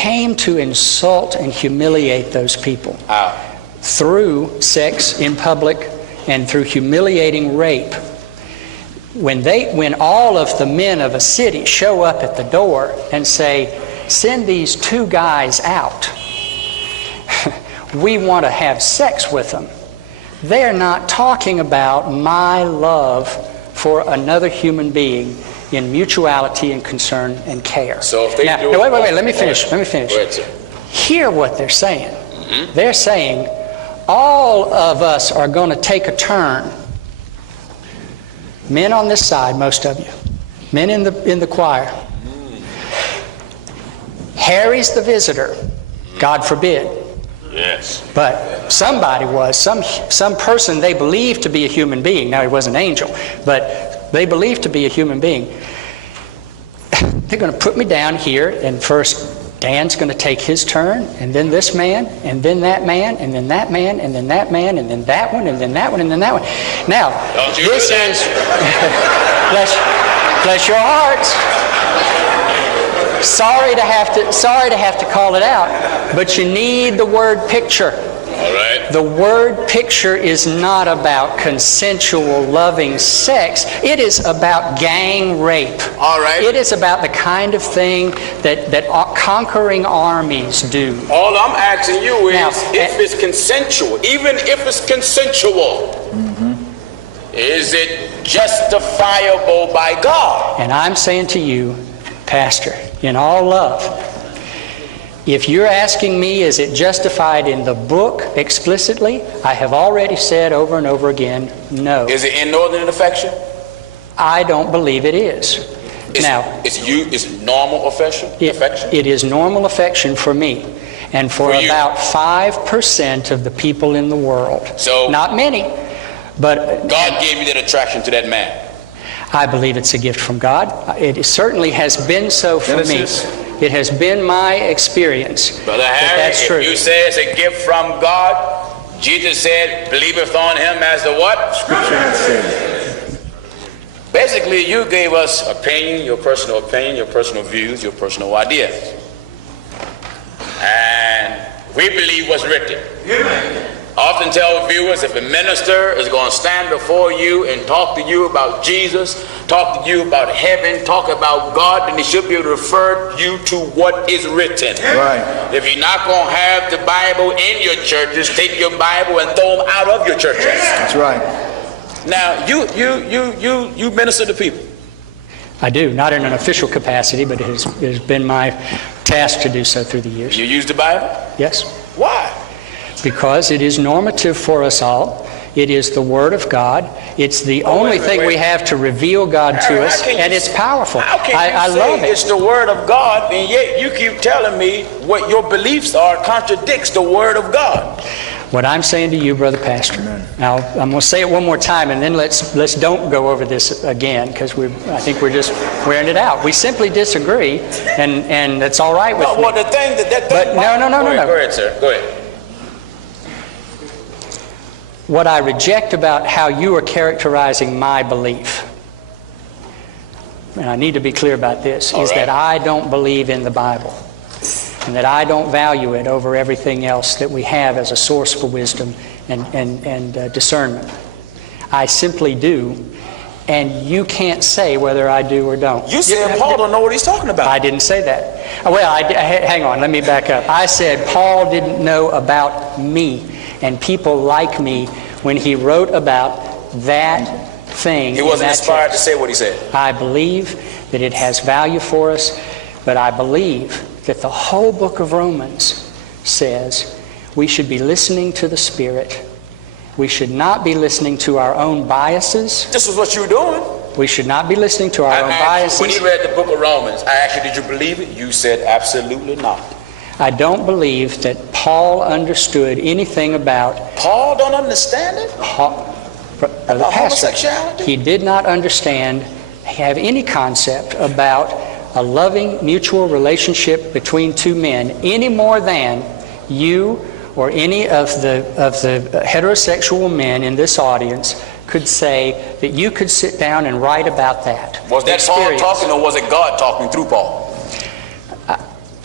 came to insult and humiliate those people through sex in public and through humiliating rape. When all of the men of a city show up at the door and say, send these two guys out, we want to have sex with them, they're not talking about my love for another human being in mutuality and concern and care. So if they wait, let me finish. Go ahead, sir. Hear what they're saying. Mm-hmm. They're saying, all of us are going to take a turn. Men on this side, most of you. Men in the choir. Harry's the visitor. God forbid. Yes. But somebody was, some person they believed to be a human being. Now, he was an angel, but they believed to be a human being. They're going to put me down here, and first Dan's going to take his turn, and then this man, and then that man, and then that man, and then that man, and then that one, and then that one, and then that one. Now, this is bless your hearts. Sorry to have to call it out, but you need the word picture. All right. The word picture is not about consensual, loving sex. It is about gang rape. All right. It is about the kind of thing that conquering armies do. All I'm asking you is, now, if it's consensual, even if it's consensual, is it justifiable by God? And I'm saying to you, Pastor, in all love, if you're asking me, is it justified in the book explicitly? I have already said over and over again, no. Is it inordinate affection? I don't believe it is. It's normal affection? It is normal affection for me and for about 5% of the people in the world. So, not many, but God gave you that attraction to that man. I believe it's a gift from God. It certainly has been so for me. It has been my experience. Brother Harry, that's true. If you say it's a gift from God, Jesus said, believeth on him as the what? Scripture has said. Basically, you gave us opinion, your personal views, your personal ideas. And we believe what's written. Amen. I often tell viewers, if a minister is going to stand before you and talk to you about Jesus, talk to you about heaven, talk about God, then he should be able to refer you to what is written. Right. If you're not going to have the Bible in your churches, take your Bible and throw them out of your churches. That's right. Now, you minister to people. I do, not in an official capacity, but it has been my task to do so through the years. You use the Bible? Yes. Why? Because it is normative for us all. It is the Word of God. It's the only thing we have to reveal God to us, and it's powerful. How can you say it's the Word of God, and yet you keep telling me what your beliefs are contradicts the Word of God? What I'm saying to you, Brother Pastor, now I'm going to say it one more time, and then let's don't go over this again, because I think we're just wearing it out. We simply disagree, and that's all right with me. Well, the thing but no. Go ahead, sir. Go ahead. What I reject about how you are characterizing my belief, and I need to be clear about this, is that I don't believe in the Bible, and that I don't value it over everything else that we have as a source for wisdom and discernment. I simply do, and you can't say whether I do or don't. You said Paul don't know what he's talking about. I didn't say that. Well, hang on, let me back up. I said Paul didn't know about me and people like me when he wrote about that thing. He wasn't inspired to say what he said. I believe that it has value for us, but I believe that the whole book of Romans says we should be listening to the Spirit. We should not be listening to our own biases. This is what you were doing. We should not be listening to our own biases. When you read the book of Romans, I asked you, did you believe it? You said absolutely not. I don't believe that Paul understood anything about... Paul don't understand it? About homosexuality? He did not understand, have any concept about a loving mutual relationship between two men any more than you or any of the heterosexual men in this audience could say that you could sit down and write about that. Was that Paul talking, or was it God talking through Paul?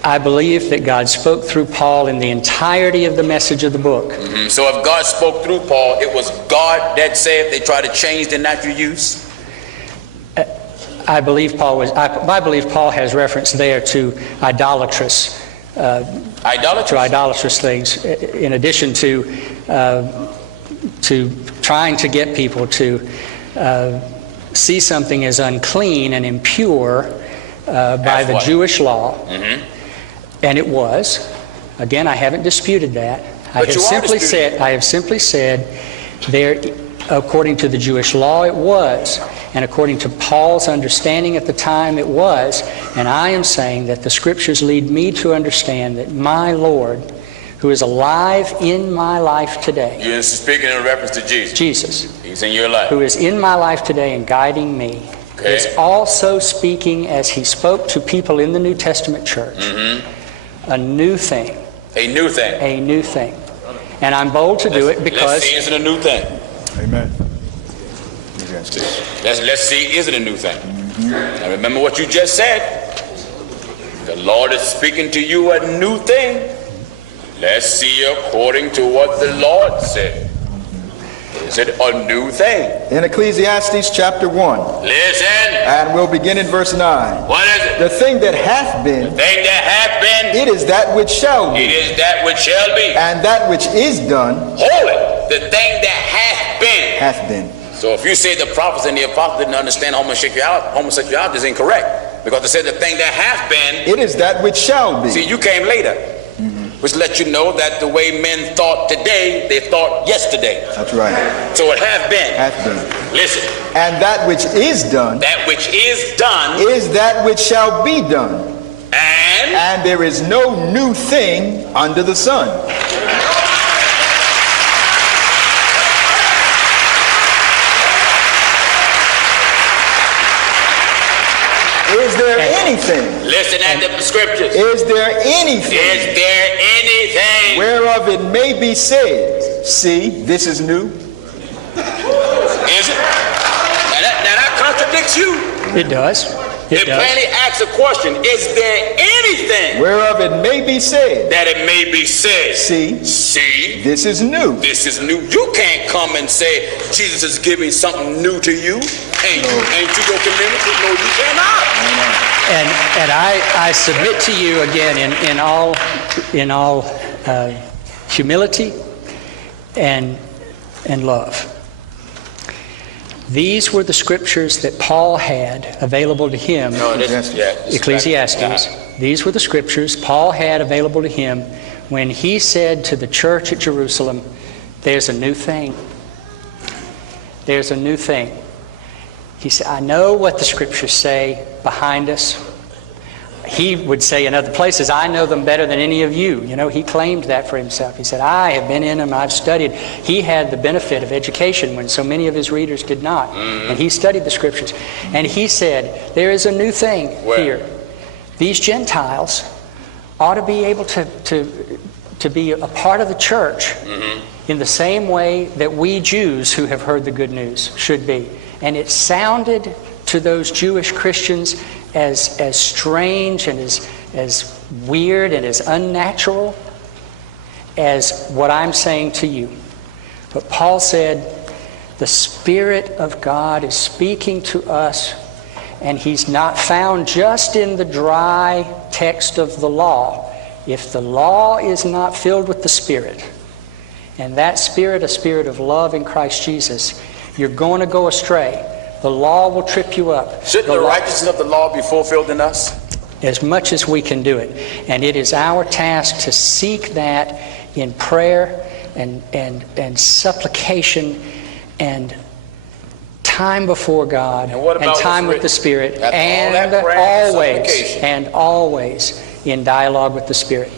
I believe that God spoke through Paul in the entirety of the message of the book. So if God spoke through Paul, it was God that said they try to change the natural use? I believe Paul has reference there to idolatrous things, in addition to trying to get people to see something as unclean and impure by the Jewish law. And it was. Again, I haven't disputed that. I have simply said there, according to the Jewish law, it was. And according to Paul's understanding at the time, it was. And I am saying that the Scriptures lead me to understand that my Lord, who is alive in my life today. You're speaking in reference to Jesus. Jesus. He's in your life. Who is in my life today and guiding me. Okay. Is also speaking as he spoke to people in the New Testament church. A new thing. A new thing. A new thing. And I'm bold to do it because... Let's see, is it a new thing? Amen. Let's see, is it a new thing? Now remember what you just said. The Lord is speaking to you a new thing. Let's see according to what the Lord said. Is it a new thing? In Ecclesiastes chapter 1. Listen. And we'll begin in verse 9. What is it? The thing that hath been. The thing that hath been. It is that which shall be. It is that which shall be. And that which is done. Hold it. The thing that hath been. Hath been. So if you say the prophets and the apostles didn't understand homosexuality is incorrect. Because they said the thing that hath been. It is that which shall be. See, you came later. Which lets you know that the way men thought today, they thought yesterday. That's right. So it hath been. Hath been. Listen. And that which is done. That which is done. Is that which shall be done. And there is no new thing under the sun. Is there anything? Listen at the scriptures. Is there anything? Is there anything? Whereof it may be said, see, this is new. Is it? Now that contradicts you. It does. It plainly asks a question. Is there anything? Whereof it may be said. That it may be said. See. This is new. This is new. You can't come and say Jesus is giving something new to you. Ain't you your community? No, you cannot. And I submit to you again in all humility and love. These were the scriptures that Paul had available to him. Ecclesiastes. These were the scriptures Paul had available to him when he said to the church at Jerusalem, there's a new thing. There's a new thing. He said, I know what the scriptures say behind us. He would say in other places, I know them better than any of you. You know, he claimed that for himself. He said, I have been in them, I've studied. He had the benefit of education when so many of his readers did not. And he studied the scriptures. And he said, there is a new thing here. These Gentiles ought to be able to be a part of the church in the same way that we Jews who have heard the good news should be. And it sounded to those Jewish Christians as strange and as weird and as unnatural as what I'm saying to you. But Paul said, the Spirit of God is speaking to us, and He's not found just in the dry text of the law. If the law is not filled with the Spirit, and that Spirit, a spirit of love in Christ Jesus, you're going to go astray. The law will trip you up. Shouldn't the righteousness of the law be fulfilled in us? As much as we can do it. And it is our task to seek that in prayer and supplication and time before God and time with the Spirit and always in dialogue with the Spirit.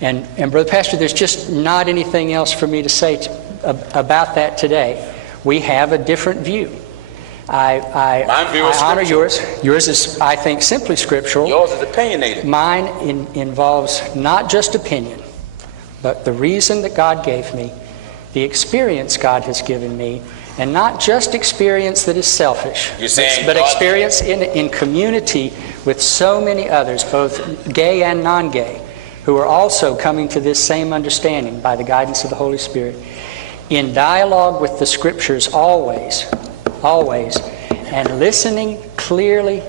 And Brother Pastor, there's just not anything else for me to say about that today. We have a different view. I honor yours. Yours is, I think, simply scriptural. Yours is opinionated. Mine involves not just opinion, but the reason that God gave me, the experience God has given me, and not just experience that is selfish, but experience in community with so many others, both gay and non-gay, who are also coming to this same understanding by the guidance of the Holy Spirit, in dialogue with the Scriptures always, and listening clearly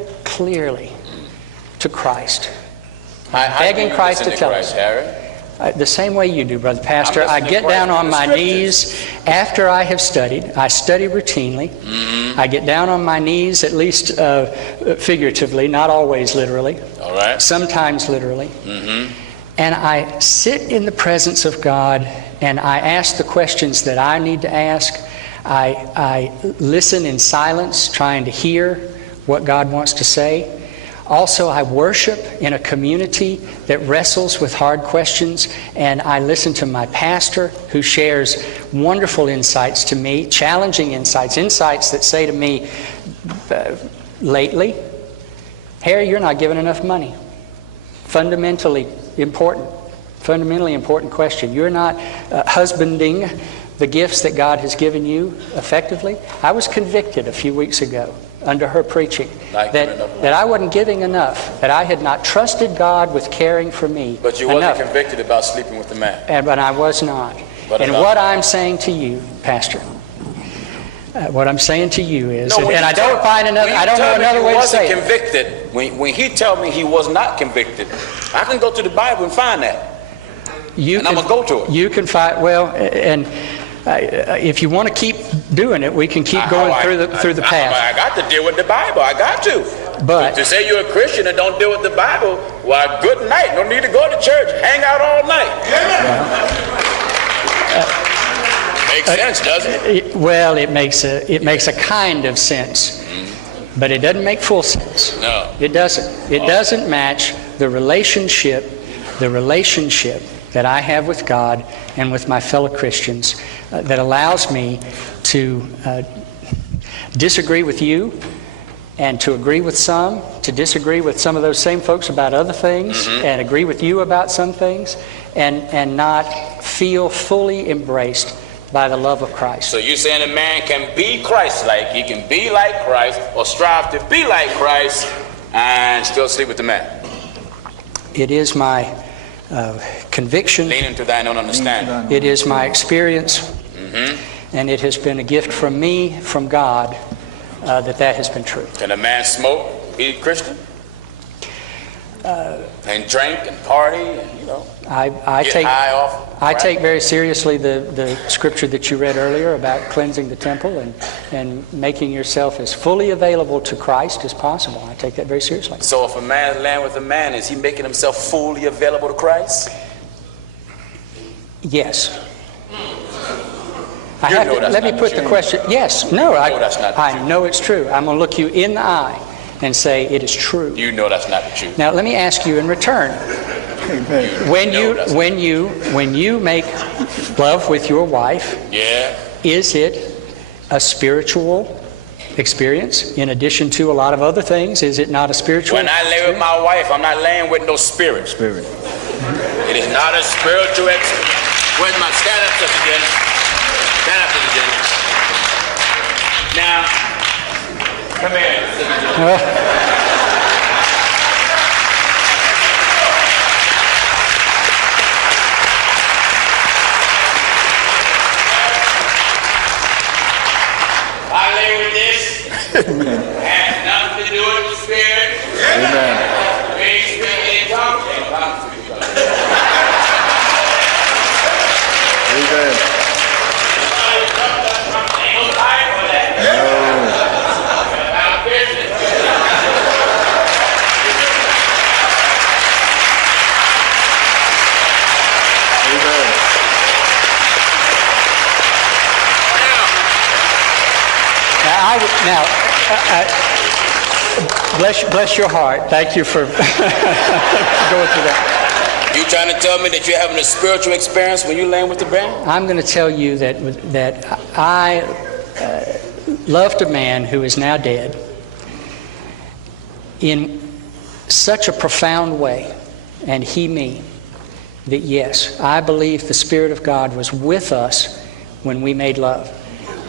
to Christ. Begging Christ to tell us. The same way you do, Brother Pastor. I get down on my knees after I have studied. I study routinely. I get down on my knees, at least figuratively, not always literally. All right. Sometimes literally. And I sit in the presence of God, and I ask the questions that I need to ask. I listen in silence, trying to hear what God wants to say. Also, I worship in a community that wrestles with hard questions, and I listen to my pastor, who shares wonderful insights to me, challenging insights that say to me, lately, Harry, you're not giving enough money. Fundamentally important question. You're not husbanding the gifts that God has given you effectively. I was convicted a few weeks ago under her preaching that I wasn't giving enough, that I had not trusted God with caring for me. But you enough. wasn't convicted about sleeping with the man. But I was not. And what I'm saying to you, Pastor, what I'm saying to you is, and I don't know another way to say it. Convicted. When he told me he was not convicted, I can go to the Bible and find that. I'm going to go to it. You can find, and if you want to keep doing it, we can keep going through the path. I got to deal with the Bible. I got to. But to say you're a Christian and don't deal with the Bible, well, good night. No need to go to church. Hang out all night. Makes sense, doesn't it? Well, it makes a kind of sense, but it doesn't make full sense. No, it doesn't. It doesn't match the relationship that I have with God and with my fellow Christians that allows me to disagree with you and to agree with some, to disagree with some of those same folks about other things, and agree with you about some things, and not feel fully embraced by the love of Christ. So you're saying a man can be Christ-like, he can be like Christ, or strive to be like Christ, and still sleep with the man? It is my conviction. Lean into thine own understanding. It is my experience, and it has been a gift from me, from God, that has been true. Can a man smoke, be Christian? And drink and party, and I take very seriously the scripture that you read earlier about cleansing the temple and making yourself as fully available to Christ as possible. I take that very seriously. So if a man is laying with a man, is he making himself fully available to Christ? Yes. Let me put the question. Yes. No. I know it's true. I'm going to look you in the eye and say it is true. You know that's not the truth. Now let me ask you in return. When you make love with your wife, is it a spiritual experience in addition to a lot of other things? Is it not a spiritual When I lay with my wife, I'm not laying with no spirit. It is not a spiritual experience. Where's my stand up, Sister Jenny? Stand up, Sister Jenny. Now, come here, Sister Jenny. Amen. Has nothing to do with the spirit. Amen. We ain't speaking in tongues. Amen. Ain't no time for that. About business. Bless your heart. Thank you for going through that. You trying to tell me that you're having a spiritual experience when you're laying with the band? I'm going to tell you that I loved a man who is now dead in such a profound way, and he me, that yes, I believe the Spirit of God was with us when we made love.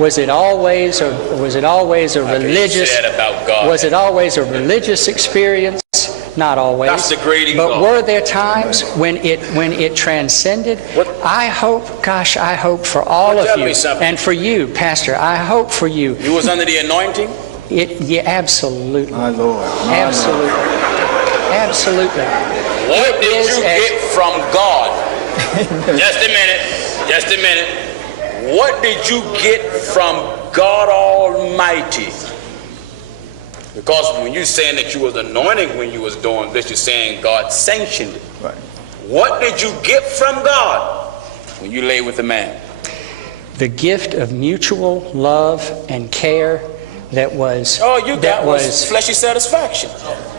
Was it always a religious? About God. Was it always a religious experience? Not always. That's degrading But God. were there times when it transcended? I hope for all of tell you, me something. and for you, Pastor, I hope for you. You was under the anointing? Yeah, absolutely. My Lord. Absolutely. Absolutely. What did is you as- get from God? Just a minute. Just a minute. What did you get from God Almighty? Because when you're saying that you was anointing when you was doing this, you're saying God sanctioned it. Right. What did you get from God when you lay with a man? The gift of mutual love and care that was... Oh, you that got was fleshy satisfaction.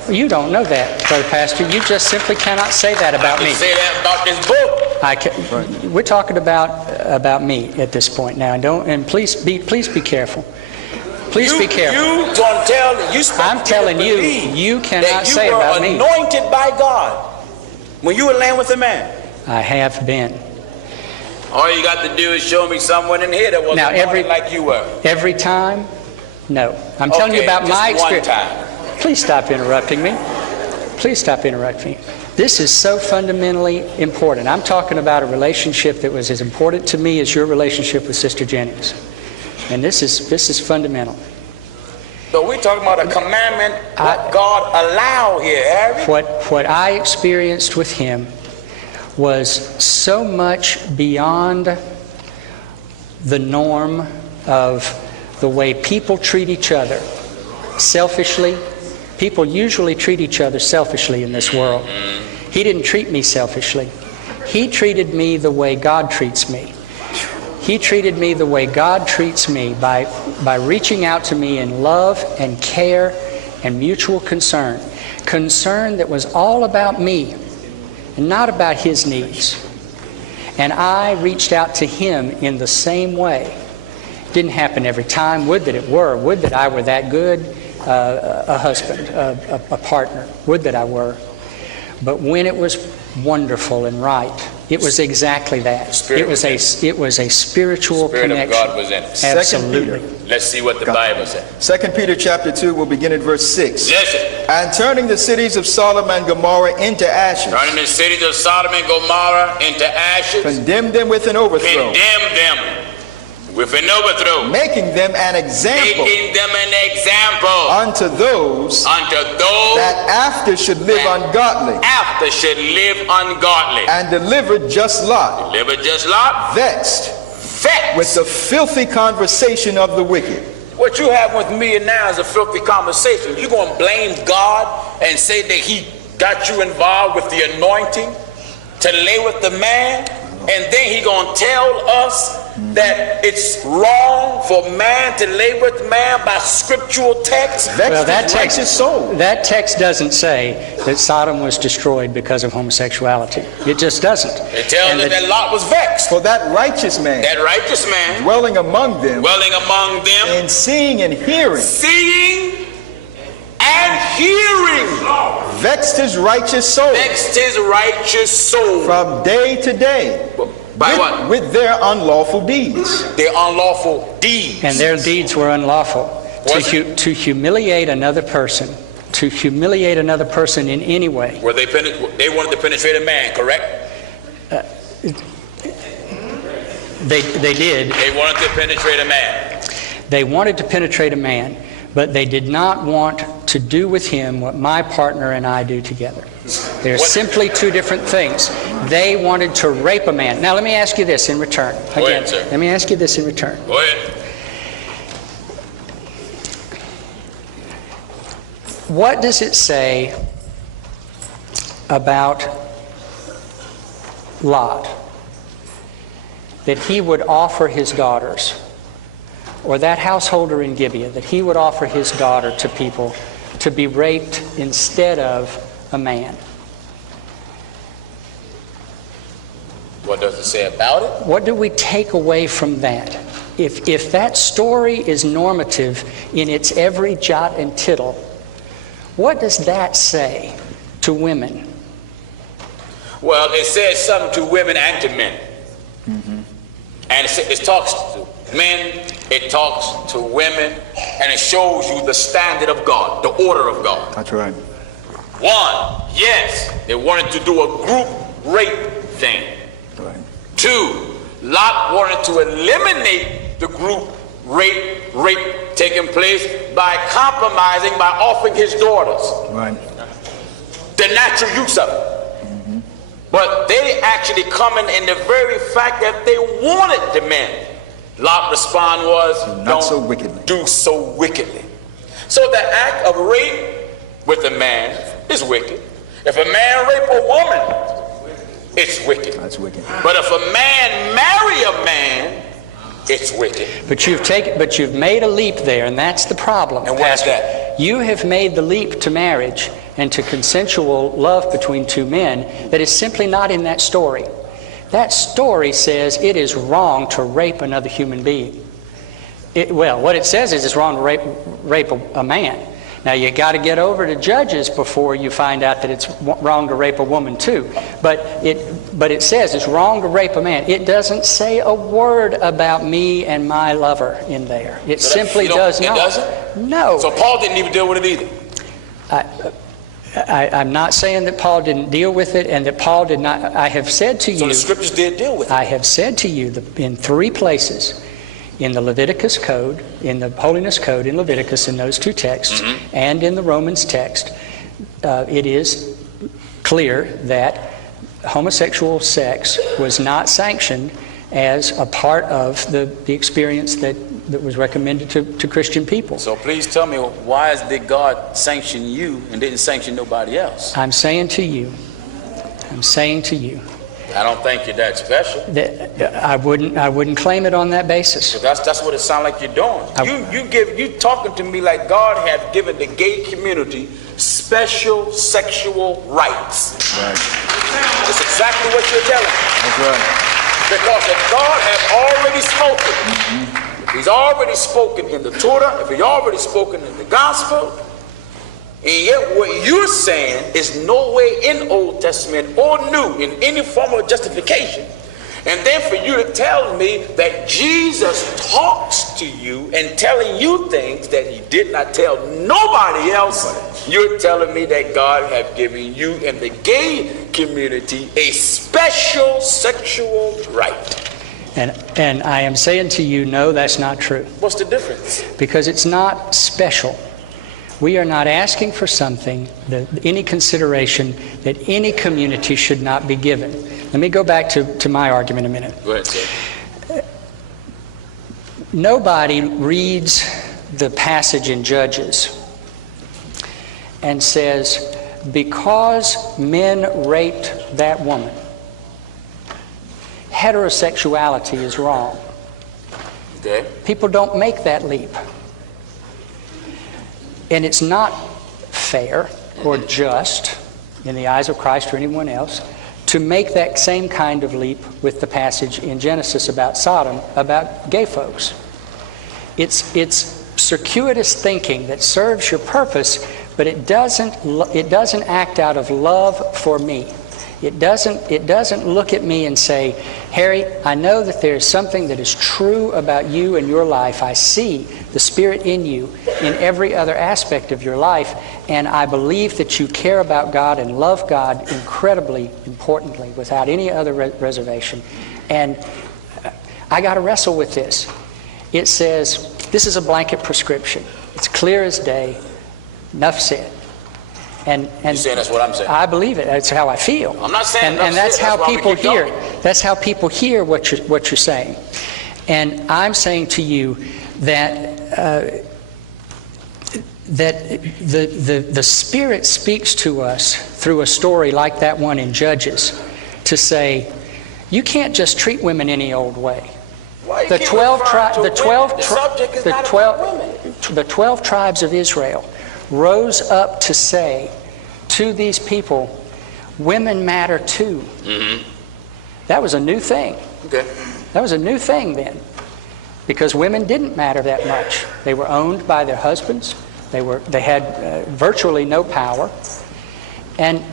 You don't know that, Brother Pastor. You just simply cannot say that about me. You say that about this book. We're talking about me at this point now. Please be careful. Please be careful. You don't tell. I'm telling you, you cannot say about me. You were anointed by God when you were laying with a man. I have been. All you got to do is show me someone in here that was anointed like you were. Every time? No. I'm telling you about my experience. One time. Please stop interrupting me. Please stop interrupting me. This is so fundamentally important. I'm talking about a relationship that was as important to me as your relationship with Sister Jennings. And this is fundamental. So we're talking about a commandment what God allowed here, Harry. What I experienced with him was so much beyond the norm of the way people treat each other selfishly. People usually treat each other selfishly in this world. He didn't treat me selfishly. He treated me the way God treats me. He treated me the way God treats me by reaching out to me in love and care and mutual concern. Concern that was all about me and not about his needs. And I reached out to him in the same way. Didn't happen every time. Would that it were. Would that I were that good a husband, a partner. Would that I were. But when it was wonderful and right, it was exactly that. It was a spiritual connection. Spirit of God was in it. Absolutely. Let's see what the Bible says. 2 Peter chapter 2 will begin at verse 6. Listen. And turning the cities of Sodom and Gomorrah into ashes. Turning the cities of Sodom and Gomorrah into ashes. Condemn them with an overthrow. Condemn them with an overthrow. Making them an example. Making them an example. Unto those that after should live ungodly. After should live ungodly. And delivered just Lot. Delivered just Lot. Vexed with the filthy conversation of the wicked. What you have with me now is a filthy conversation. You're going to blame God and say that he got you involved with the anointing to lay with the man, and then he going to tell us that it's wrong for man to lay with man by scriptural text. Well, that text doesn't say that Sodom was destroyed because of homosexuality. It just doesn't. It tells us that Lot was vexed. For that righteous man. That righteous man. Dwelling among them. Dwelling among them. And seeing and hearing. Seeing and hearing. Vexed his righteous soul. Vexed his righteous soul. From day to day. By what? With their unlawful deeds. Their unlawful deeds. And their deeds were unlawful. To humiliate another person. To humiliate another person in any way. Were they wanted to penetrate a man, correct? They did. They wanted to penetrate a man. They wanted to penetrate a man, but they did not want to do with him what my partner and I do together. They're simply two different things. They wanted to rape a man. Now, let me ask you this in return. Go ahead, sir. Let me ask you this in return. Go ahead. What does it say about Lot that he would offer his daughters, or that householder in Gibeah, that he would offer his daughter to people to be raped instead of a man? What does it say about it? What do we take away from that? If that story is normative in its every jot and tittle, what does that say to women? Well, it says something to women and to men. Mm-hmm. And it talks to men, it talks to women, and it shows you the standard of God, the order of God. That's right. One, yes, they wanted to do a group rape thing. Right. Two, Lot wanted to eliminate the group rape taking place by compromising, by offering his daughters. Right. The natural use of it. But they actually coming in the very fact that they wanted the men. Lot's response was, not so wickedly. Do so wickedly. So the act of rape with a man is wicked. If a man rape a woman, it's wicked. That's wicked. But if a man marry a man, it's wicked. But you've made a leap there, and that's the problem. And what's that? You have made the leap to marriage and to consensual love between two men that is simply not in that story. That story says it is wrong to rape another human being. What it says is it's wrong to rape a man. Now, you got to get over to Judges before you find out that it's wrong to rape a woman too. But it says it's wrong to rape a man. It doesn't say a word about me and my lover in there. It simply does not. It doesn't? No. So Paul didn't even deal with it either. I'm not saying that Paul didn't deal with it and that Paul did not. I have said to you. So the scriptures did deal with it. I have said to you in 3 places, in the Leviticus Code, in the Holiness Code in Leviticus, in those 2 texts, and in the Romans text, it is clear that homosexual sex was not sanctioned as a part of the experience that was recommended to Christian people. So please tell me, why did God sanction you and didn't sanction nobody else? I'm saying to you, I don't think you're that special. that I wouldn't claim it on that basis. So that's what it sounds like you're doing. You talking to me like God has given the gay community special sexual rights. Right. That's exactly what you're telling me. That's right. Because if God has already spoken, if he's already spoken in the Torah, if he's already spoken in the gospel, and yet what you're saying is no way in Old Testament or New in any form of justification. And then for you to tell me that Jesus talks to you and telling you things that he did not tell nobody else, you're telling me that God has given you and the gay community a special sexual right. And I am saying to you, no, that's not true. What's the difference? Because it's not special. We are not asking for something, any consideration that any community should not be given. Let me go back to my argument a minute. Go ahead, sir. Nobody reads the passage in Judges and says, because men raped that woman, heterosexuality is wrong. Okay. People don't make that leap. And it's not fair or just in the eyes of Christ or anyone else to make that same kind of leap with the passage in Genesis about Sodom, about gay folks. It's circuitous thinking that serves your purpose, but it doesn't act out of love for me. It doesn't look at me and say, Harry, I know that there's something that is true about you and your life. I see the Spirit in you in every other aspect of your life, and I believe that you care about God and love God incredibly importantly without any other reservation. And I got to wrestle with this. It says, this is a blanket prescription. It's clear as day. Enough said. And you're saying that's what I'm saying? I believe it. That's how I feel. I'm not saying and that's how people hear. Going. That's how people hear what you're saying. And I'm saying to you that the Spirit speaks to us through a story like that one in Judges to say, you can't just treat women any old way. The 12 tribes of Israel rose up to say to these people, women matter too. Mm-hmm. That was a new thing. Okay. That was a new thing then, because women didn't matter that much. They were owned by their husbands. They had virtually no power, and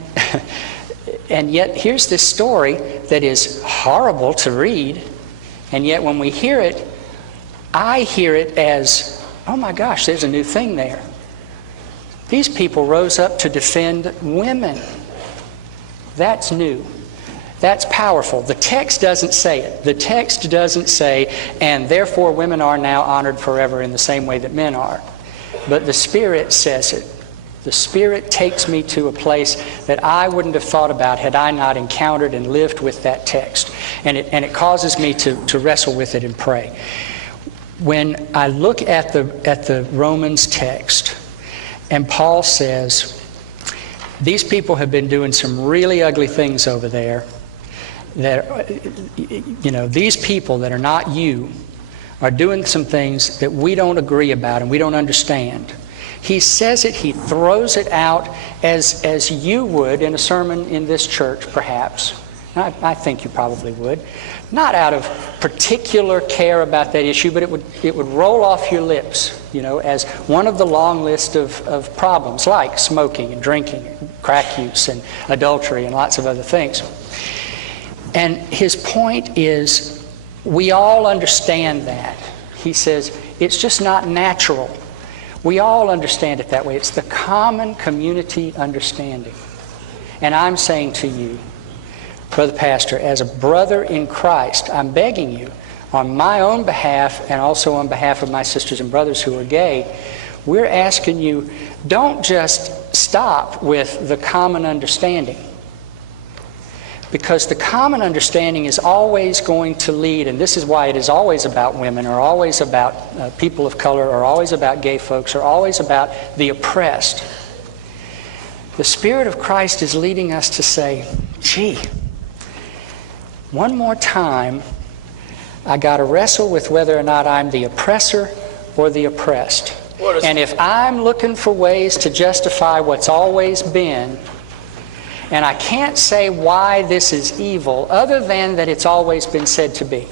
yet here's this story that is horrible to read, and yet when we hear it, I hear it as, oh my gosh, there's a new thing there. These people rose up to defend women. That's new. That's powerful. The text doesn't say it. The text doesn't say, and therefore women are now honored forever in the same way that men are. But the Spirit says it. The Spirit takes me to a place that I wouldn't have thought about had I not encountered and lived with that text. And it causes me to wrestle with it and pray. When I look at the Romans text, and Paul says, these people have been doing some really ugly things over there. That, these people that are not you are doing some things that we don't agree about and we don't understand. He says it, he throws it out as you would in a sermon in this church, perhaps. I think you probably would. Not out of particular care about that issue, but it would roll off your lips, as one of the long list of problems, like smoking and drinking, and crack use and adultery and lots of other things. And his point is, we all understand that. He says, it's just not natural. We all understand it that way. It's the common community understanding. And I'm saying to you, Brother Pastor, as a brother in Christ, I'm begging you, on my own behalf and also on behalf of my sisters and brothers who are gay, we're asking you, don't just stop with the common understanding. Because the common understanding is always going to lead, and this is why it is always about women, or always about people of color, or always about gay folks, or always about the oppressed. The Spirit of Christ is leading us to say, gee, one more time, I got to wrestle with whether or not I'm the oppressor or the oppressed. And if I'm looking for ways to justify what's always been, and I can't say why this is evil other than that it's always been said to be.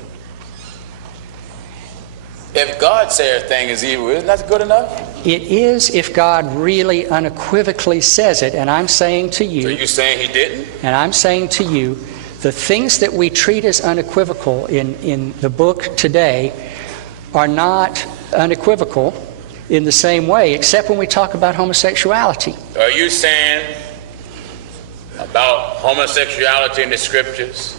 If God says a thing is evil, isn't that good enough? It is if God really unequivocally says it, and I'm saying to you... So you're saying he didn't? And I'm saying to you, the things that we treat as unequivocal in the book today are not unequivocal in the same way, except when we talk about homosexuality. Are you saying about homosexuality in the scriptures,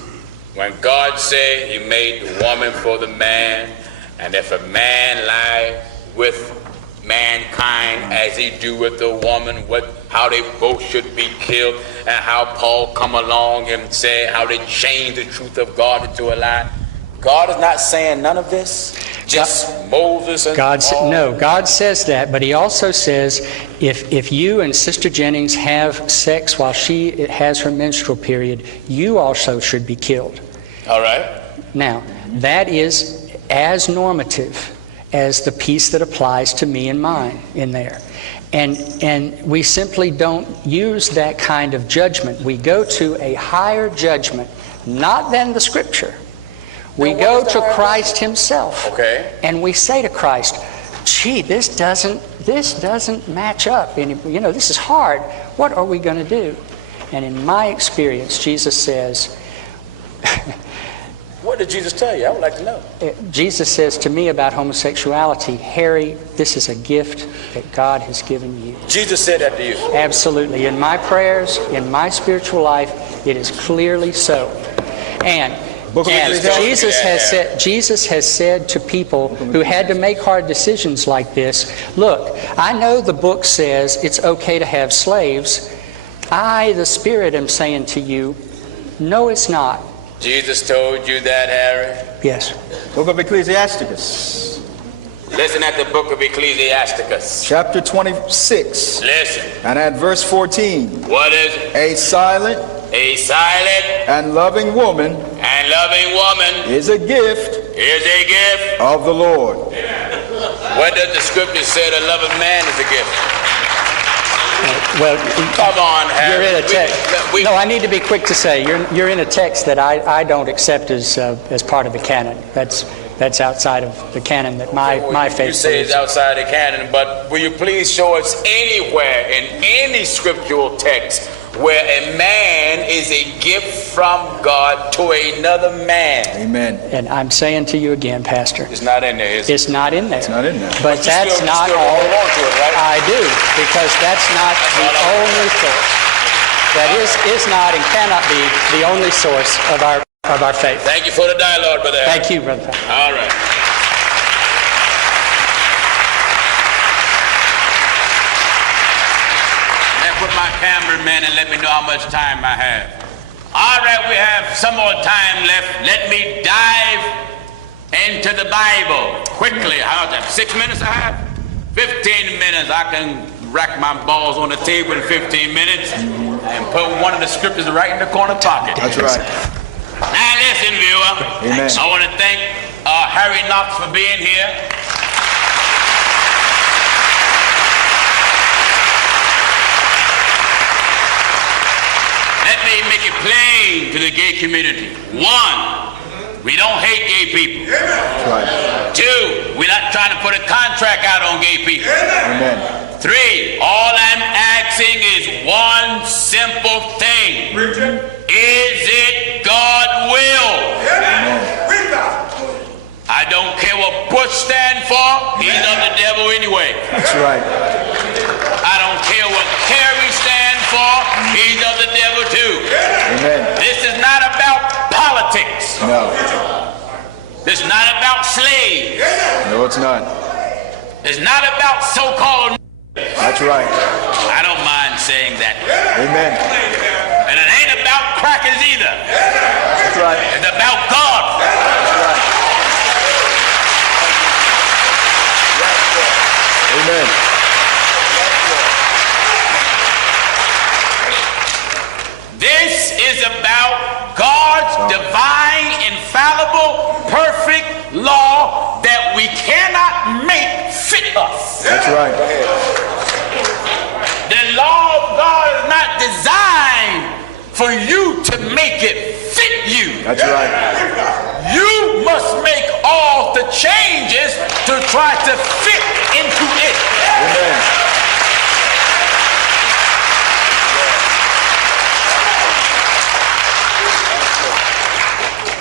when God said he made the woman for the man, and if a man lie with mankind as he do with the woman, how they both should be killed, and how Paul come along and said how they changed the truth of God into a lie? God is not saying none of this? Just Moses and Paul? No, God says that, but he also says if you and Sister Jennings have sex while she has her menstrual period, you also should be killed. All right. Now, that is as normative as the piece that applies to me and mine in there. And we simply don't use that kind of judgment. We go to a higher judgment, not than the Scripture. We go to Christ himself. Okay. And we say to Christ, gee, this doesn't match up. And, this is hard. What are we going to do? And in my experience, Jesus says... What did Jesus tell you? I would like to know. Jesus says to me about homosexuality, Harry, this is a gift that God has given you. Jesus said that to you? Absolutely. In my prayers, in my spiritual life, it is clearly so. And Jesus has said to people who had to make hard decisions like this, look, I know the book says it's okay to have slaves. I, the Spirit, am saying to you, no, it's not. Jesus told you that, Harry? Yes. Book of Ecclesiasticus. Listen at the book of Ecclesiasticus. Chapter 26. Listen. And at verse 14. What is it? A silent and loving woman is a gift of the Lord. What does the scripture say? A loving man is a gift? Well, come on, Harry. You're in a text. No, I need to be quick to say you're in a text that I don't accept as part of the canon. That's outside of the canon that my faith. You say it's outside the canon, but will you please show us anywhere in any scriptural text where a man is a gift from God to another man. Amen. And I'm saying to you again, Pastor, It's not in there, is it? it's not in there. It's not in there. But that's you not still all. hold on to it, right? I do, because that's not the only source. That is not and cannot be the only source of our faith. Thank you for the dialogue, Brother Harry. Thank you, Brother Pastor. All right. Put my cameraman and let me know how much time I have. All right, we have some more time left. Let me dive into the Bible quickly. How's that? 6 minutes I have? 15 minutes. I can rack my balls on the table in 15 minutes and put one of the scriptures right in the corner pocket. That's right. Now listen, viewer. Amen. I want to thank Harry Knox for being here. Let me make it plain to the gay community. 1, we don't hate gay people. That's right. 2, we're not trying to put a contract out on gay people. Amen. 3, all I'm asking is one simple thing. Is it God's will? I don't care what Bush stands for. He's of the devil anyway. That's right. I don't care what Kerry stands for. He's of the devil too. Amen. This is not about politics. No. This is not about slaves. No, it's not. It's not about so-called. That's right. I don't mind saying that. Amen. And it ain't about crackers either. That's right. It's about God. That's right. Amen. This is about God's divine, infallible, perfect law that we cannot make fit us. That's right. The law of God is not designed for you to make it fit you. That's right. You must make all the changes to try to fit into it. Amen.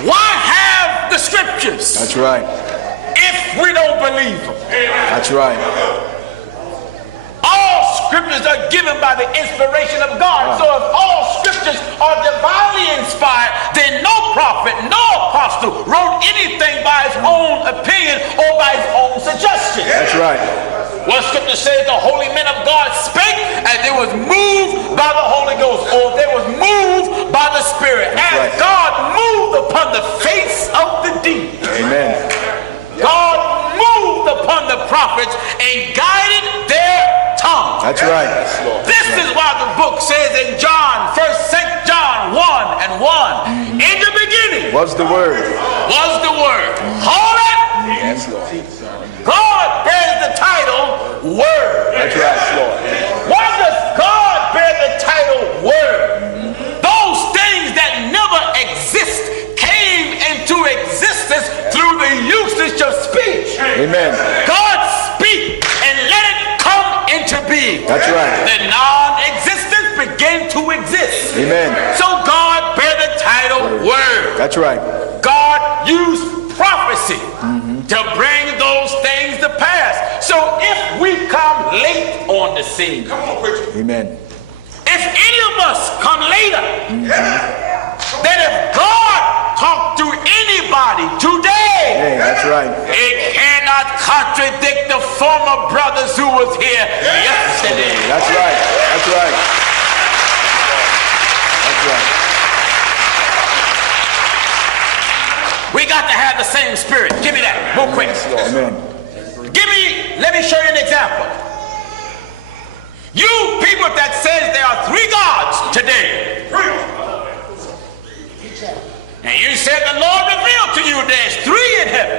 Why have the scriptures That's right. if we don't believe them? That's right. All scriptures are given by the inspiration of God. So if all scriptures are divinely inspired, then no prophet, no apostle wrote anything by his own opinion or by his own suggestion. That's right. What scripture says, the holy men of God spake and they was moved by the Holy Ghost, or they was moved by the Spirit. That's As right. God moved upon the face of the deep, Amen. God moved upon the prophets and guided their tongue. That's right. This is why the book says in John, 1 St. John 1:1, in the beginning Was the word. was the Word. Hold it. Yes, Lord. God bears the title Word. That's right, Lord. Why does God bear the title Word? Those things that never exist came into existence through the usage of speech. Amen. God speak and let it come into being. That's right. The non-existence began to exist. Amen. So God bear the title Word. That's right. God used prophecy to bring those things to pass. So if we come late on the scene, Amen. if any of us come later, then if God talked to anybody today, Hey, that's right. it cannot contradict the former brothers who was here yesterday. That's right. That's right. That's right. We got to have the same spirit. Give me that real quick. Amen. Let me show you an example. You people that says there are 3 gods today, and you said the Lord revealed to you there's 3 in heaven.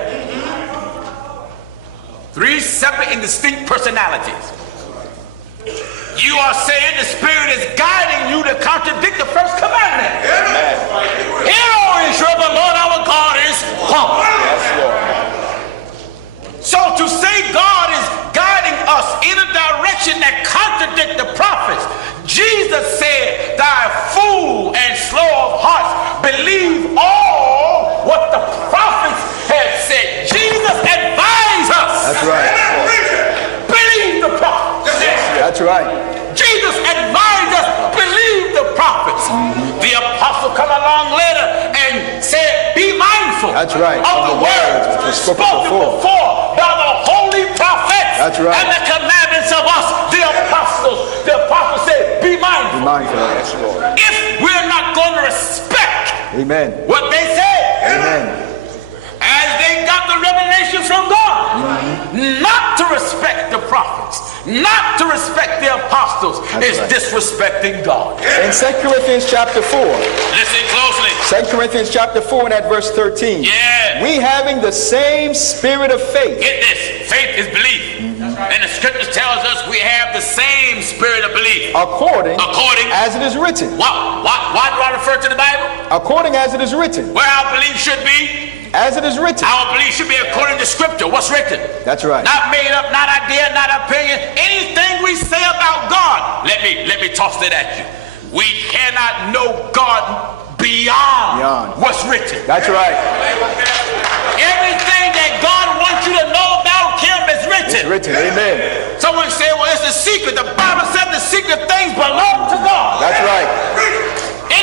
3 separate and distinct personalities. You are saying the Spirit is guiding you to contradict the first commandment. Hear, O Israel, the Lord our God is one. Yes, Lord. So to say God is guiding us in a direction that contradicts the prophets, Jesus said, thy That's right. Jesus advised us, believe the prophets. The apostle come along later and said, be mindful That's right. of the words spoken before by the holy prophets. That's right. And the commandments of us, the apostles. The apostle said, be mindful. Be mindful. Yes, Lord. If we're not going to respect Amen. what they said, Amen. as they got the revelation from God, not to respect the prophets, not to respect the apostles, is disrespecting God. In 2 Corinthians chapter 4. Listen closely. 2 Corinthians chapter 4 and at verse 13. Yeah. We having the same spirit of faith. Get this. Faith is belief. And the scriptures tells us we have the same spirit of belief. According as it is written. Why do I refer to the Bible? According as it is written. Where our belief should be. As it is written. Our belief should be according to scripture. What's written? That's right. Not made up, not idea, not opinion. Anything we say about God, let me toss that at you. We cannot know God beyond what's written. That's right. Everything that God wants you to know about him is written. It's written. Amen. Someone say, well, it's a secret. The Bible said the secret things belong to God. That's right.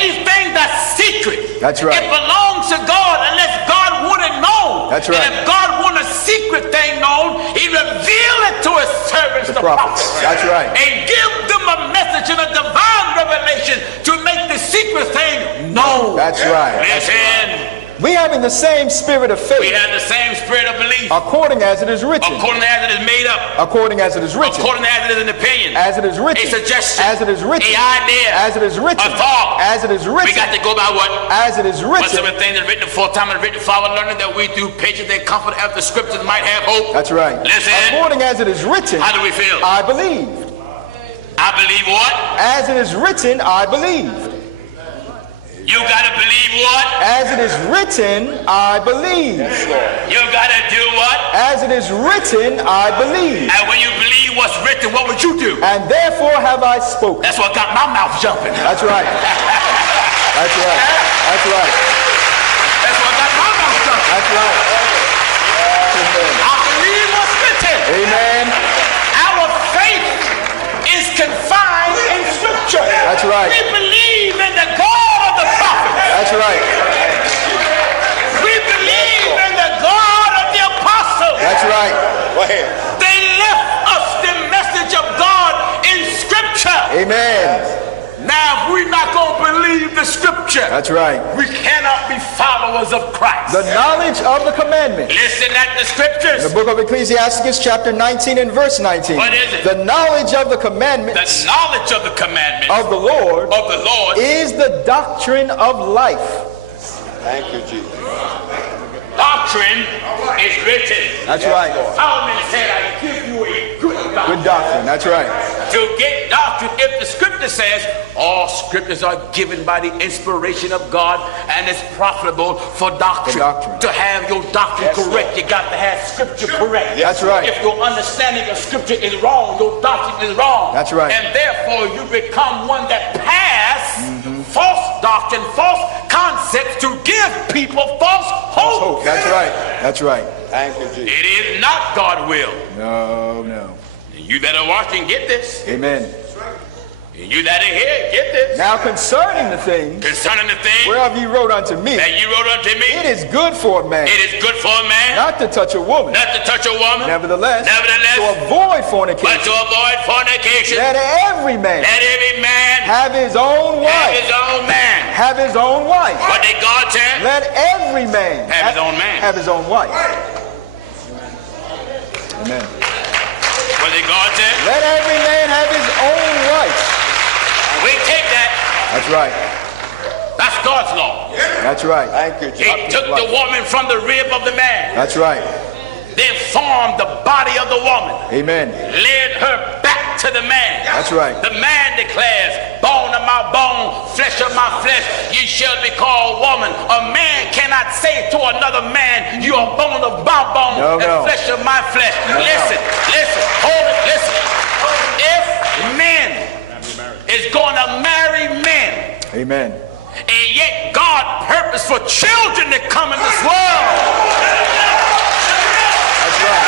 Anything that's secret, that's right, it belongs to God unless God wouldn't know. That's right. And if God wanted a secret thing known, he revealed it to his servants, the prophets. That's right. And give them a message and a divine revelation to make the secret thing known. That's right. Listen. We having the same spirit of faith. We have the same spirit of belief. According as it is written. According as it is made up. According as it is written. According as it is an opinion. As it is written. A suggestion. As it is written. An idea. As it is written. A thought. As it is written. We got to go by what? As it is written. What's some of the things that are written before time and written for our learning, that we through patience and comfort after the scriptures might have hope. That's right. Listen. According as it is written. How do we feel? I believe. I believe what? As it is written, I believe. You gotta believe what? As it is written, I believe. You gotta do what? As it is written, I believe. And when you believe what's written, what would you do? And therefore have I spoken. That's what got my mouth jumping. That's right. That's right. That's right. That's what got my mouth jumping. That's right. Amen. I believe what's written. Amen. Our faith is confined in scripture. That's right. We believe in the God. That's right. We believe in the God of the apostles. That's right. Go ahead. They left us the message of God in scripture. Amen. Now, if we're not going to believe the scripture, that's right, we cannot be followers of Christ. The knowledge of the commandments. Listen at the scriptures. In the book of Ecclesiastes, chapter 19 and verse 19. What is it? The knowledge of the commandments. The knowledge of the commandments of the Lord. Of the Lord is the doctrine of life. Thank you, Jesus. Doctrine is written. That's right. Solomon said, I give you a good doctrine. Good doctrine. That's right. To get doctrine, if the scripture says all scriptures are given by the inspiration of God and it's profitable for doctrine. To have your doctrine correct, you got to have scripture correct. That's right. If your understanding of scripture is wrong, your doctrine is wrong. That's right. And therefore you become one that pass false doctrine, false concepts to give people false hope. That's right. That's right. Thank you, Jesus. It is not God's will. No. You that are watching, get this. Amen. You that are here, get this. Now concerning the things whereof you wrote unto me, that you wrote unto me, it is good for a man. It is good for a man not to touch a woman. Not to touch a woman. Nevertheless, to avoid fornication. But to avoid fornication. Let every man have his own wife. Have his own man. Have his own wife. What did God say? Let every man have his own man. Have his own wife. Amen. What did God say? Let every man have his own wife. We take that. That's right. That's God's law. That's right. Thank you, Jesus. He took the woman from the rib of the man. That's right. Then formed the body of the woman. Amen. Led her back to the man. That's right. The man declares, bone of my bone, flesh of my flesh, ye shall be called woman. A man cannot say to another man, you are bone of my bone and flesh of my flesh. Listen, hold it, listen. If men is going to marry men, amen, and yet God purposed for children to come in this world. That's right.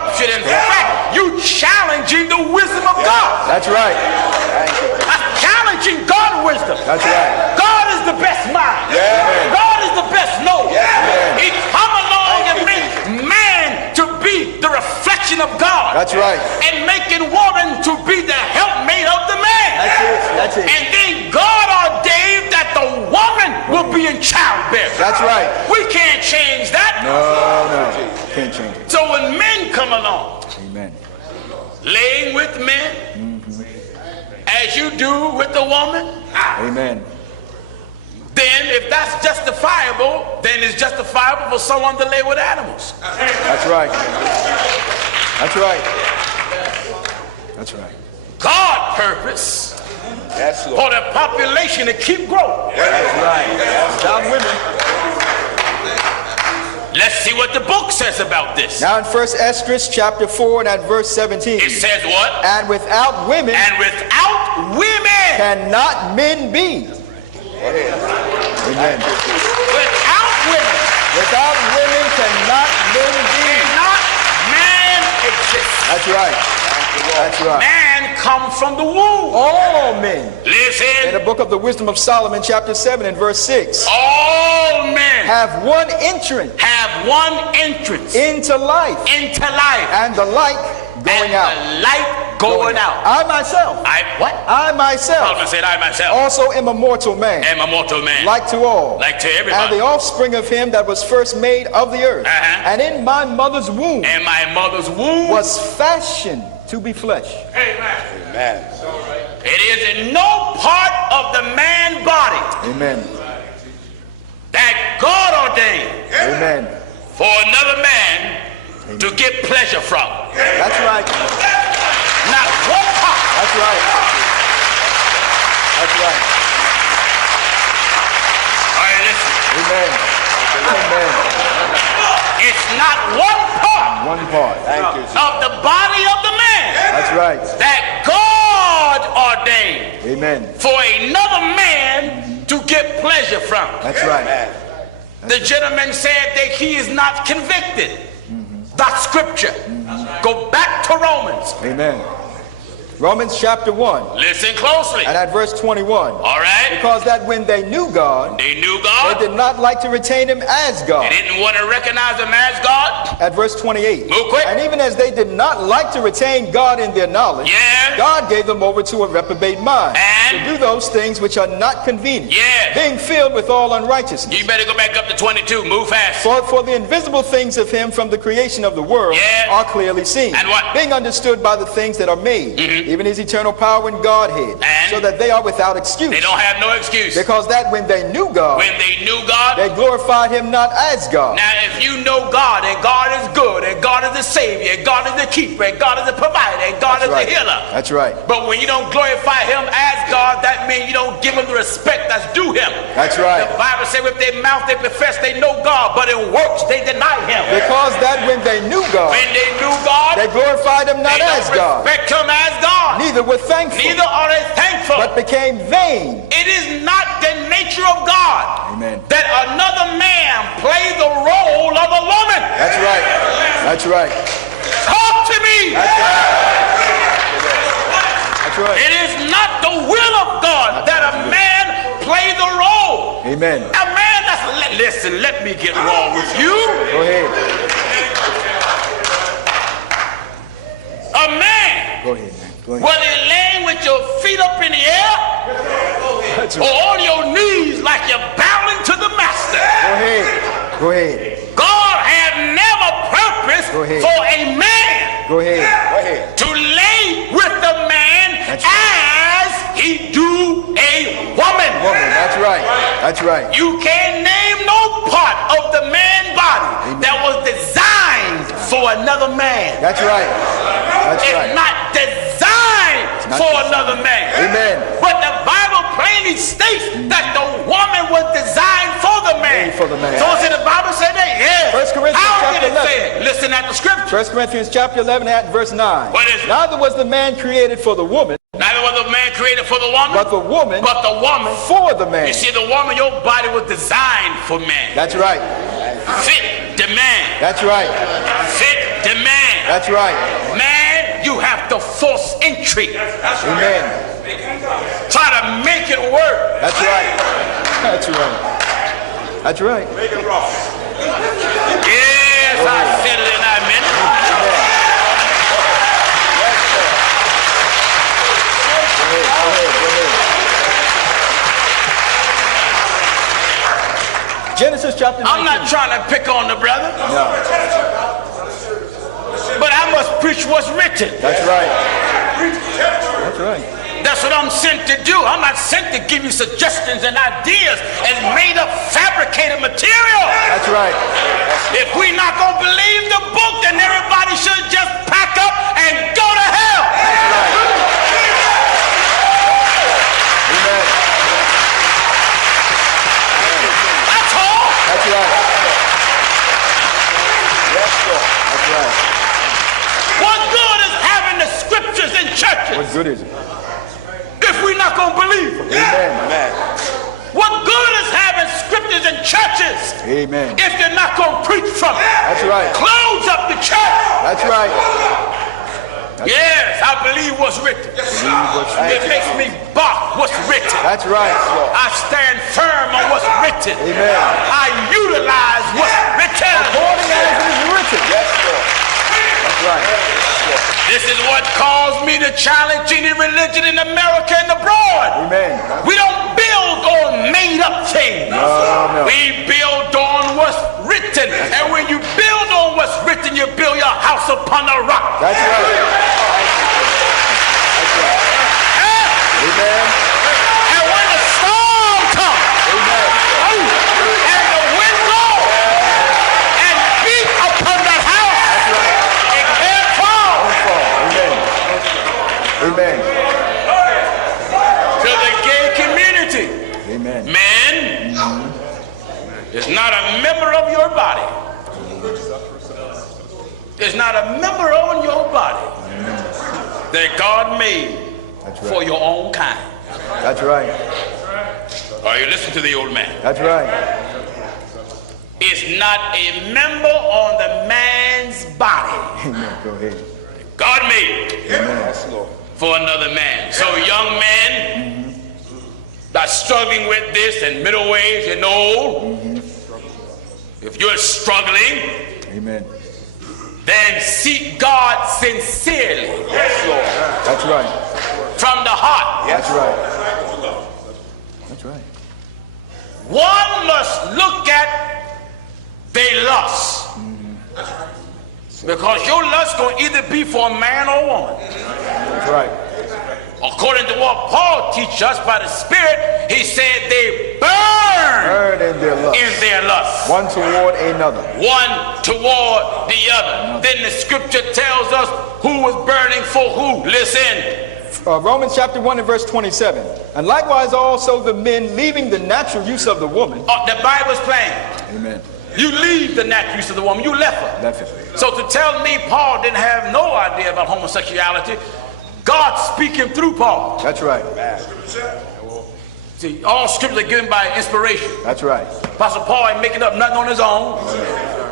corruption. In fact, you challenging the wisdom of God. That's right. Challenging God's wisdom. That's right. God is the best mind. Yeah. God is the best knower. Yeah. He come along and make man to be the reflection of God. That's right. And making woman to be the helpmate of the man. That's it. That's it. And then God ordained that the woman will be in childbearing. That's right. We can't change that. No. Can't change it. So when men come along, Amen. laying with men, as you do with the woman, Amen. then if that's justifiable, then it's justifiable for someone to lay with animals. That's right. That's right. That's right. God purpose Yes, Lord. for the population to keep growing. That's right. Without women. Let's see what the book says about this. Now in 1 Esdras chapter 4 and at verse 17. It says what? And without women And without women. cannot men be. Amen. Without women. Without women cannot men be. Cannot man exist. That's right. That's right. Man comes from the womb. All men. In the Listen. book of the Wisdom of Solomon chapter 7 and verse 6. All men Have one entrance have one entrance into life into life. and the light going and out. the light going out. I myself. What? I myself Solomon said, I myself also am a mortal man. am a mortal man. Like to all. Like to And everybody. the offspring of him that was first made of the earth. Uh-huh. And in my mother's womb And my mother's womb. was fashioned to be flesh. Amen. Amen. It is in no part of the man body Amen. that God ordained Amen. for another man to get pleasure from. That's right. Not one part. That's right. That's right. All right, listen. Amen. Amen. It's not one part One part. Thank you, Jesus. of the body of the man That's right. that God ordained Amen. for another man to get pleasure from. That's right. Amen. The gentleman said that he is not convicted. That's scripture. Go back to Romans. Amen. Romans chapter 1 Listen closely. and at verse 21. All right. Because that when they knew God, They knew they God. did not like to retain him as They God. didn't want to recognize him as God. At verse 28. Move quick. And even as they did not like to retain God in their knowledge, Yeah. God gave them over to a reprobate mind And? to do those things which are not convenient, Yeah. being filled with all unrighteousness. You better go back up to 22. Move fast. For the invisible things of him from the creation of the world Yeah. are clearly seen, And what? being understood by the things that are made, even his eternal power and Godhead, And? so that they are without excuse. They don't have no excuse. Because that when they knew God, When they knew God. they glorified him not as God. Now, if you know God, and God is good, and God is the Savior, and God is the keeper, and God is the provider, and God is That's right. the healer. That's right. But when you don't glorify him as God, that means you don't give him the respect that's due him. That's right. The Bible says with their mouth they profess they know God, but in works they deny him. Because that when they knew God, When they knew God, they glorified him not they as don't God, respect him as God. neither were thankful, Neither are they thankful. but became vain. It is not the nature of God Amen. that another man play the role of a woman. That's right. That's right. Talk to me. That's right. It is not the will of God that a man play the role. Amen. A man that's listen, let me get wrong with you. Go ahead. A man, Go ahead, man. Go ahead. whether you're laying with your feet up in the air That's or right. on your knees like you're bowing to the master, Go ahead. Go ahead. God had never purposed Go ahead. for a man Go ahead. Go ahead. to lay with the man That's as he do a woman. Woman, that's right. That's right. You can't name no part of the man body Amen. that was designed for another man. That's right. That's It's right. not designed not for designed. another man. Amen. But the Bible plainly states that the woman was designed for the man. Made for the man. So it's in the Bible say that? Yeah. 1 Corinthians How did chapter it 11. say it? Listen at the scripture. 1 Corinthians chapter 11 at verse 9. What is it? Neither was the man created for the woman, Neither was the man created for the woman, but the woman but the woman. for the man. You see, the woman, your body was designed for man. That's right. Fit the man. That's right. Fit the man. That's right. Man, you have to force entry. Amen. Try to make it work. That's right. That's right. That's right. Yes, I said it and I meant it. Genesis chapter 19. I'm not trying to pick on the brother. No. But I must preach what's written. That's right. That's right. That's what I'm sent to do. I'm not sent to give you suggestions and ideas and made up fabricated material. That's right. If we're not going to believe the book, then everybody should just pack up and go to hell. That's right. Amen. That's all. That's right. Yes, Lord. That's right. What good is having the scriptures in churches What good is it? if we're not going to believe them? Amen. What good is having scriptures in churches Amen. if they're not going to preach from it? That's right. Close up the church. That's right. Yes, I believe what's written. It makes me bark what's written. That's right. I stand firm on what's written. Amen. I utilize what's written. According as it is written. Yes, Lord. That's right. This is what caused me to challenge any religion in America and abroad. Amen. We don't build on made up things. No. We build on what's written. And when you build on what's written, you build your house upon a rock. That's right. That's right. Amen. And when the storm comes, Amen. and the wind blows, and beat upon that house, it can't fall. Amen. To the gay community, Amen. man is not a member of your body. Is not a member of your body that God made That's right. for your own kind. That's right. Are you listening to the old man? That's right. Is not a member on the man's body. Amen. Go ahead. God made Amen. for another man. So young men that's struggling with this and middle age and old, if you're struggling, Amen. then seek God sincerely. Yes, Lord. That's right. From the heart. That's right. That's right. One must look at their lust. Because your lust going to either be for a man or a woman. That's right. According to what Paul teaches us by the Spirit, he said they burn in their lust. in their lust. One toward another. One toward the other. Then the scripture tells us who was burning for who. Listen. Romans chapter 1 and verse 27. And likewise also the men leaving the natural use of the woman. The Bible's plain. Amen. You leave the natural use of the woman. You left her. Left it. So to tell me Paul didn't have no idea about homosexuality, God speaking through Paul. That's right. See, all scriptures are given by inspiration. That's right. Apostle Paul ain't making up nothing on his own.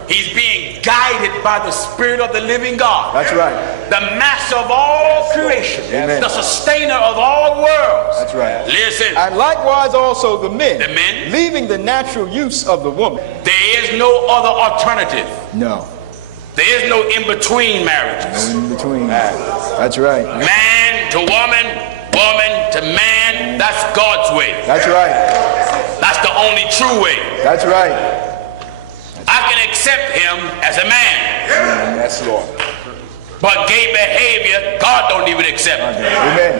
He's being guided by the Spirit of the living God. That's right. The master of all creation. Amen. The sustainer of all worlds. That's right. Listen, And likewise also the men. The men. Leaving the natural use of the woman. there is no other alternative. No. There is no in-between marriages. In between. That's right. Man to woman, woman to man, that's God's way. That's right. That's the only true way. That's right. I can accept him as a man, Yes, Lord. but gay behavior, God don't even accept. Amen.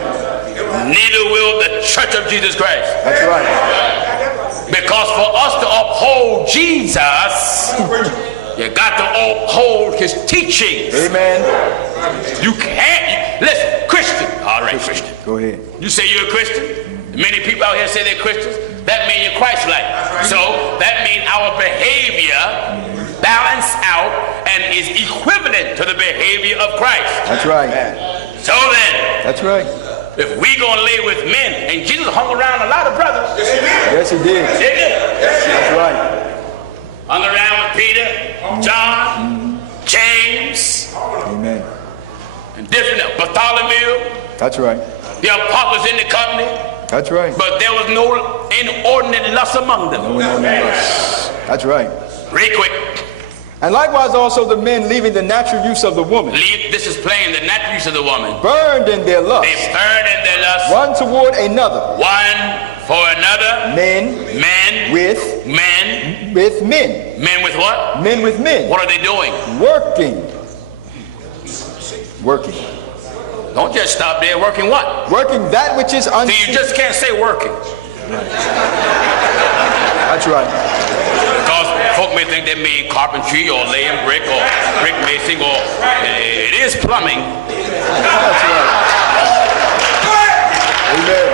Neither will the Church of Jesus Christ. That's right. Because for us to uphold Jesus, you got to uphold his teachings. Amen. You can't, listen, Christian. All right, Christian. Go ahead. You say you're a Christian? Many people out here say they're Christians. That means you're Christ-like. So that means our behavior balance out and is equivalent to the behavior of Christ. That's right. So then, That's right. if we gonna lay with men, and Jesus hung around a lot of brothers. Yes, he did. That's right. Hung around with Peter, John, James, Amen. And different Bartholomew, That's right. the apostles in the company, That's right. but there was no inordinate lust among them. That's right. Real quick. And likewise also the men leaving the natural use of the woman, This is playing the natural use of the woman. burned in their lust, They burned in their lust, one toward another, one for another, men men with men, men, men with what? men with men, What are they doing? working. Don't just stop there. Working what? Working that which is So you unseen. just can't say working. That's right. Because folk may think they mean carpentry or laying brick or brick mason or it is plumbing. That's right. Amen.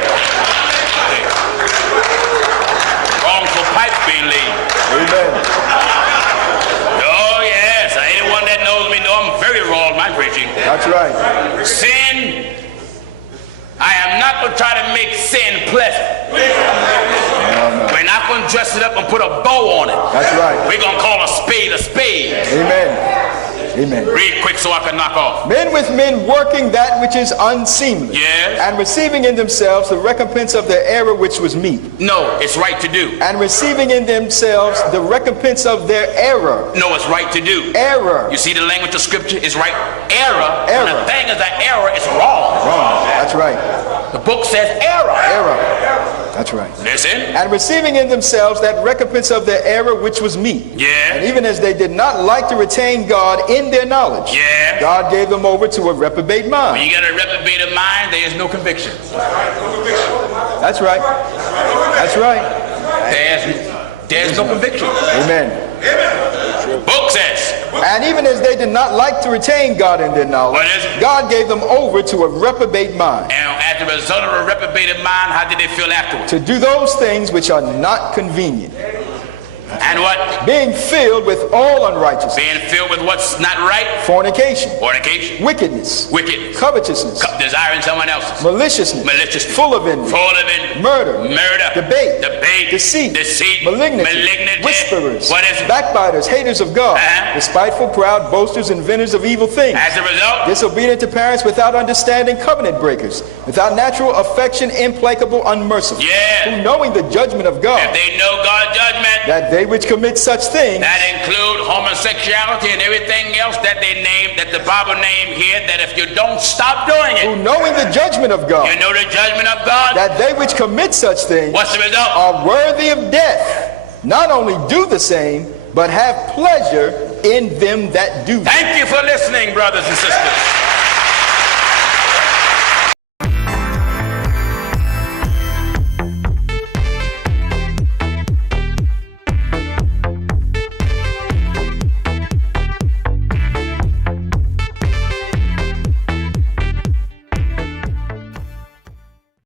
Wrongful pipes being laid. Amen. Oh yes, anyone that knows me know I'm very raw in my preaching. That's right. Sin, I am not going to try to make sin pleasant. We're not going to dress it up and put a bow on it. That's right. We're going to call a spade a spade. Amen. Amen. Real quick so I can knock off. Men with men working that which is unseemly, Yes. and receiving in themselves the recompense of their error which was meet, No, it's right to do. and receiving in themselves the recompense of their error. No, it's right to do. Error. You see the language of scripture is right. Error. Error. When a thing is an error, it's wrong. Wrong. That's right. The book says error. Error. That's right. Listen. And receiving in themselves that recompense of their error which was meet. Yeah. And even as they did not like to retain God in their knowledge, Yeah. God gave them over to a reprobate When mind. you got a reprobated mind, there is no conviction. That's right. That's right. There's no conviction. Amen. Book says. And even as they did not like to retain God in their knowledge, What is it? God gave them over to a reprobate mind, And as a result of a reprobated mind, how did they feel afterwards? to do those things which are not convenient, And what? being filled with all unrighteousness, Being filled with what's not right. fornication, Fornication. wickedness, Wicked. covetousness, Desiring someone else's. maliciousness, Malicious. full of envy, Full of it. murder, Murder. debate, Debate. deceit, Deceit. malignity, whisperers, What is it? backbiters, haters of God, Uh-huh. despiteful, proud, boasters, inventors of evil things, As a result, disobedient to parents, without understanding, covenant breakers, without natural affection, implacable, unmerciful, Yeah. who knowing the judgment of God, if they know God's judgment, that they which commit such things that include homosexuality and everything else that they name, that the Bible name here, that if you don't stop doing who it, knowing the judgment of God, you know the judgment of God. that they which commit such things What's the result? are worthy of death, not only do the same, but have pleasure in them that do them. Thank you for listening, brothers and sisters.